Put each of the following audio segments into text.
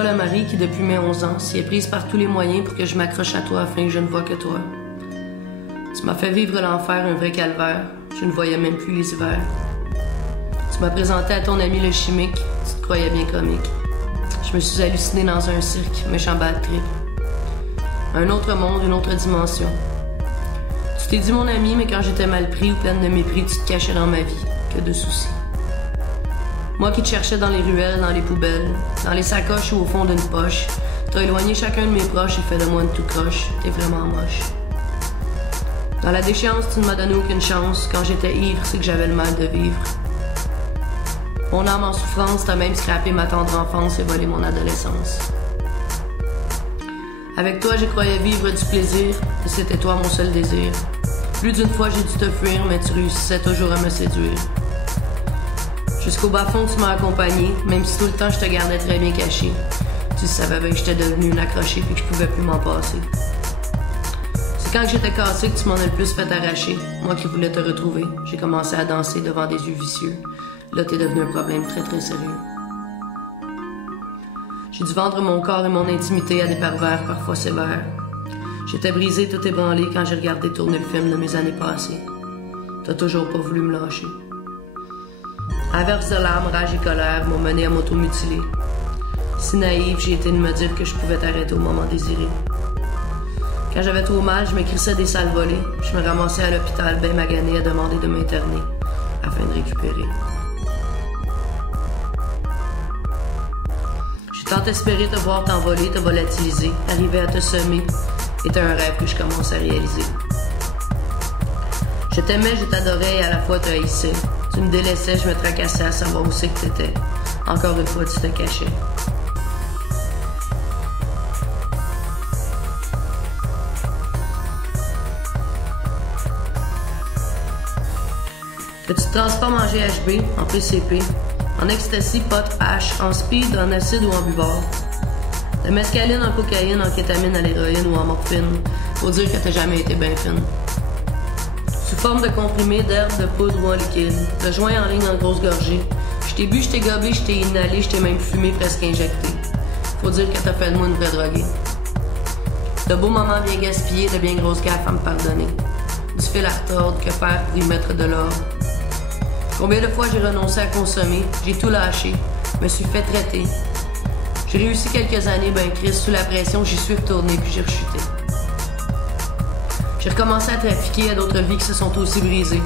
pas le mari qui, depuis mes 11 ans, s'y est prise par tous les moyens pour que je m'accroche à toi afin que je ne vois que toi. Tu m'as fait vivre l'enfer, un vrai calvaire. Je ne voyais même plus les hivers. Tu m'as présenté à ton ami le chimique. Tu te croyais bien comique. Je me suis hallucinée dans un cirque, méchant bad trip. Un autre monde, une autre dimension. Tu t'es dit mon ami, mais quand j'étais mal pris ou pleine de mépris, tu te cachais dans ma vie. Que de soucis. Moi qui te cherchais dans les ruelles, dans les poubelles, dans les sacoches ou au fond d'une poche, t'as éloigné chacun de mes proches et fait de moi une tout croche. T'es vraiment moche. Dans la déchéance, tu ne m'as donné aucune chance. Quand j'étais ivre, c'est que j'avais le mal de vivre. Mon âme en souffrance, t'as même scrappé ma tendre enfance et volé mon adolescence. Avec toi, j'ai croyais vivre du plaisir, et c'était toi mon seul désir. Plus d'une fois, j'ai dû te fuir, mais tu réussissais toujours à me séduire. Jusqu'au bas-fond, tu m'as accompagné, même si tout le temps, je te gardais très bien caché. Tu savais bien que j'étais devenue une accrochée et que je pouvais plus m'en passer. C'est quand j'étais cassée que tu m'en as le plus fait arracher. Moi qui voulais te retrouver, j'ai commencé à danser devant des yeux vicieux. Là, t'es devenu un problème très très sérieux. J'ai dû vendre mon corps et mon intimité à des pervers parfois sévères. J'étais brisée, tout ébranlée quand j'ai regardé tourner le film de mes années passées. T'as toujours pas voulu me lâcher. Averse de larmes, rage et colère m'ont mené à m'automutiler. Si naïve, j'ai été de me dire que je pouvais t'arrêter au moment désiré. Quand j'avais trop mal, je me crissais des salles volées. Je me ramassais à l'hôpital, ben maganée, à demander de m'interner, afin de récupérer. J'ai tant espéré te voir t'envoler, te volatiliser, arriver à te semer, était un rêve que je commence à réaliser. Je t'aimais, je t'adorais et à la fois te haïssais. Tu me délaissais, je me tracassais à savoir où c'est que t'étais. Encore une fois, tu te cachais. Que tu te transformes en GHB, en PCP, en ecstasy, pot, hash, en speed, en acide ou en buvard. De mescaline en cocaïne, en kétamine à l'héroïne ou en morphine, faut dire que t'as jamais été bien fine. Sous forme de comprimés, d'herbes, de poudre ou en liquide, de joints en ligne en grosse gorgée. Je t'ai bu, je t'ai gobé, je t'ai inhalé, je t'ai même fumé, presque injecté. Faut dire que t'as fait de moi une vraie droguée. De beaux moments bien gaspillés, de bien grosses gaffes à me pardonner. Du fil à retordre, que faire pour y mettre de l'or. Combien de fois j'ai renoncé à consommer, j'ai tout lâché, me suis fait traiter. J'ai réussi quelques années, ben Chris, sous la pression, j'y suis retourné puis j'ai rechuté. J'ai recommencé à trafiquer à d'autres vies qui se sont aussi brisées.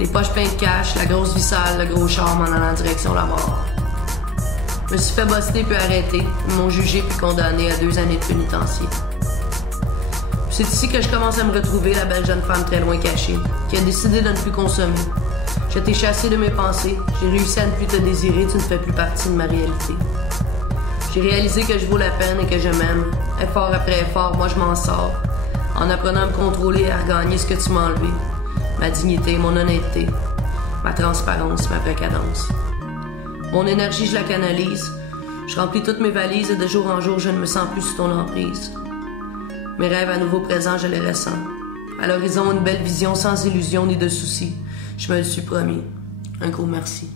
Les poches pleines de cash, la grosse vie sale, le gros charme en allant en direction la mort. Je me suis fait buster puis arrêter. Ils m'ont jugé puis condamné à 2 années de pénitencier. C'est ici que je commence à me retrouver, la belle jeune femme très loin cachée, qui a décidé de ne plus consommer. Je t'ai chassé de mes pensées, j'ai réussi à ne plus te désirer, tu ne fais plus partie de ma réalité. J'ai réalisé que je vaux la peine et que je m'aime. Effort après effort, moi je m'en sors. En apprenant à me contrôler et à regagner ce que tu m'as enlevé. Ma dignité, mon honnêteté, ma transparence, ma vraie cadence. Mon énergie, je la canalise. Je remplis toutes mes valises et de jour en jour, je ne me sens plus sous ton emprise. Mes rêves à nouveau présents, je les ressens. À l'horizon, une belle vision sans illusion ni de soucis. Je me le suis promis. Un gros merci.